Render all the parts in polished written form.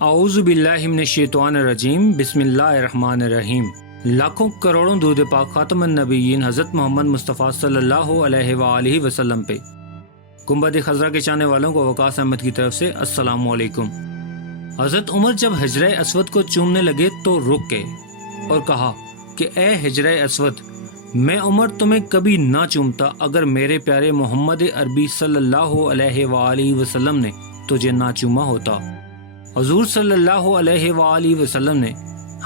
اعوذ باللہ من الشیطان الرجیم، بسم اللہ الرحمن الرحیم۔ لاکھوں کروڑوں درود پاک خاتم النبیین حضرت محمد مصطفیٰ صلی اللہ علیہ وآلہ وسلم پہ۔ گنبد خضرا کے چاہنے والوں کو وقاص احمد کی طرف سے السلام علیکم۔ حضرت عمر جب حجرہ اسود کو چومنے لگے تو رک گئے اور کہا کہ اے حجرہ اسود، میں عمر تمہیں کبھی نہ چومتا اگر میرے پیارے محمد عربی صلی اللہ علیہ وآلہ وسلم نے تجھے نہ چوما ہوتا۔ حضور صلی اللہ علیہ وآلہ وسلم نے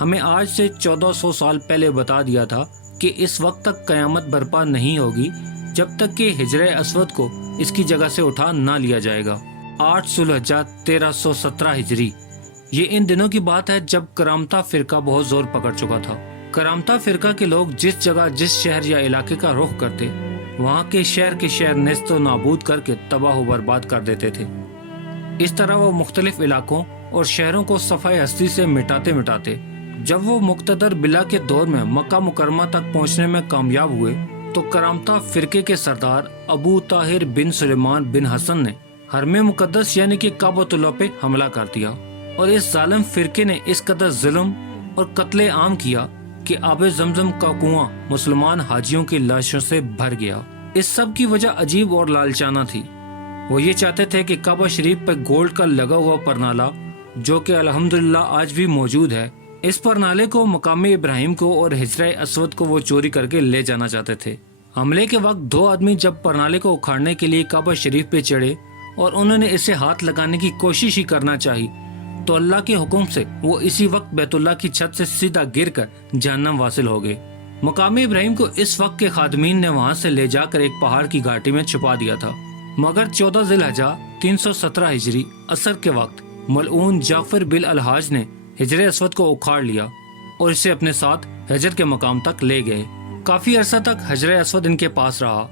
ہمیں آج سے 1400 سال پہلے بتا دیا تھا کہ اس وقت تک قیامت برپا نہیں ہوگی جب تک کہ حجرہ اسود کو اس کی جگہ سے اٹھا نہ لیا جائے گا۔ 8 ذوالحجہ 1317 ہجری، یہ ان دنوں کی بات ہے جب کرامتہ فرقہ بہت زور پکڑ چکا تھا۔ کرامتہ فرقہ کے لوگ جس جگہ جس شہر یا علاقے کا رخ کرتے، وہاں کے شہر نیست و نابود کر کے تباہ و برباد کر دیتے تھے۔ اس طرح وہ مختلف علاقوں اور شہروں کو صفحہ ہستی سے مٹاتے جب وہ مقتدر بلا کے دور میں مکہ مکرمہ تک پہنچنے میں کامیاب ہوئے تو کرامتہ فرقے کے سردار ابو طاہر بن سلیمان بن حسن نے حرم مقدس یعنی کہ کعبۃ اللہ پہ حملہ کر دیا، اور اس ظالم فرقے نے اس قدر ظلم اور قتل عام کیا کہ آب زمزم کا کنواں مسلمان حاجیوں کی لاشوں سے بھر گیا۔ اس سب کی وجہ عجیب اور لالچانہ تھی۔ وہ یہ چاہتے تھے کہ کعبہ شریف پہ گولڈ کا لگا ہوا پرنالہ، جو کہ الحمدللہ آج بھی موجود ہے، اس پرنالے کو مقام ابراہیم کو اور حجرہ اسود کو وہ چوری کر کے لے جانا چاہتے تھے۔ حملے کے وقت 2 آدمی جب پرنالے کو اکھاڑنے کے لیے کعبہ شریف پہ چڑھے اور انہوں نے اسے ہاتھ لگانے کی کوشش ہی کرنا چاہی تو اللہ کے حکم سے وہ اسی وقت بیت اللہ کی چھت سے سیدھا گر کر جہنم واصل ہو گئے۔ مقام ابراہیم کو اس وقت کے خادمین نے وہاں سے لے جا کر ایک پہاڑ کی گھاٹی میں چھپا دیا تھا، مگر 14 ذی الحجہ 317 ہجری عصر کے وقت ملعون جعفر بن الحاج نے حجر اسود کو اکھاڑ لیا اور اسے اپنے ساتھ حجر کے مقام تک لے گئے۔ کافی عرصہ تک حجر اسود ان کے پاس رہا۔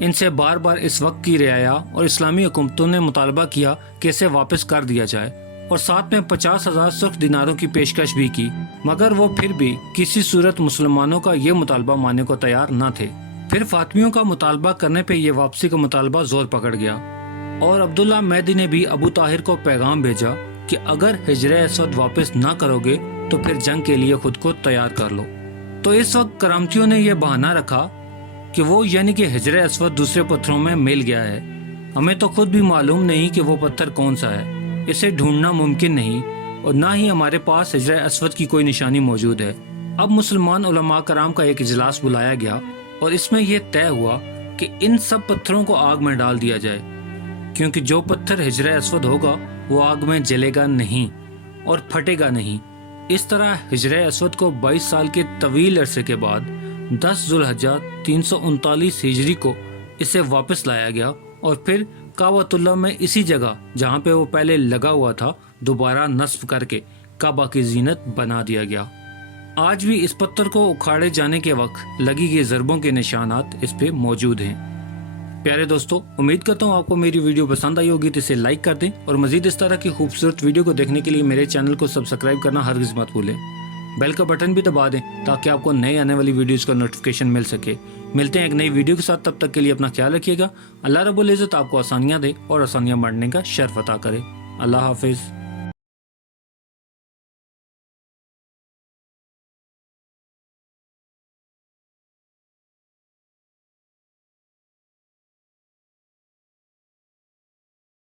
ان سے بار بار اس وقت کی رعایا اور اسلامی حکومتوں نے مطالبہ کیا کہ اسے واپس کر دیا جائے، اور ساتھ میں 50,000 سرخ دیناروں کی پیشکش بھی کی، مگر وہ پھر بھی کسی صورت مسلمانوں کا یہ مطالبہ ماننے کو تیار نہ تھے۔ پھر فاطمیوں کا مطالبہ کرنے پہ یہ واپسی کا مطالبہ زور پکڑ گیا، اور عبداللہ مہدی نے بھی ابو طاہر کو پیغام بھیجا کہ اگر حجر اسود واپس نہ کرو گے تو پھر جنگ کے لیے خود کو تیار کر لو۔ تو اس وقت کرامتیوں نے یہ بہانہ رکھا کہ وہ یعنی کہ حجر اسود دوسرے پتھروں میں مل گیا ہے، ہمیں تو خود بھی معلوم نہیں کہ وہ پتھر کون سا ہے، اسے ڈھونڈنا ممکن نہیں، اور نہ ہی ہمارے پاس حجر اسود کی کوئی نشانی موجود ہے۔ اب مسلمان علماء کرام کا ایک اجلاس بلایا گیا اور اس میں یہ طے ہوا کہ ان سب پتھروں کو آگ میں ڈال دیا جائے، کیونکہ جو پتھر حجر اسود ہوگا وہ آگ میں جلے گا نہیں اور پھٹے گا نہیں۔ اس طرح حجر اسود کو 22 سال کے طویل عرصے کے بعد 10 ذوالحجہ 339 ہجری کو اسے واپس لایا گیا، اور پھر کعبۃ اللہ میں اسی جگہ جہاں پہ وہ پہلے لگا ہوا تھا دوبارہ نصب کر کے کعبہ کی زینت بنا دیا گیا۔ آج بھی اس پتھر کو اکھاڑے جانے کے وقت لگی گئی ضربوں کے نشانات اس پہ موجود ہیں۔ پیارے دوستو، امید کرتا ہوں آپ کو میری ویڈیو پسند آئی ہوگی تو اسے لائک کر دیں، اور مزید اس طرح کی خوبصورت ویڈیو کو دیکھنے کے لیے میرے چینل کو سبسکرائب کرنا ہرگز مت بھولیں۔ بیل کا بٹن بھی دبا دیں تاکہ آپ کو نئے آنے والی ویڈیوز کا نوٹیفیکیشن مل سکے۔ ملتے ہیں ایک نئی ویڈیو کے ساتھ، تب تک کے لیے اپنا خیال رکھیے گا۔ اللہ رب العزت آپ کو آسانیاں دے اور آسانیاں بانٹنے کا شرف عطا کرے۔ اللہ حافظ۔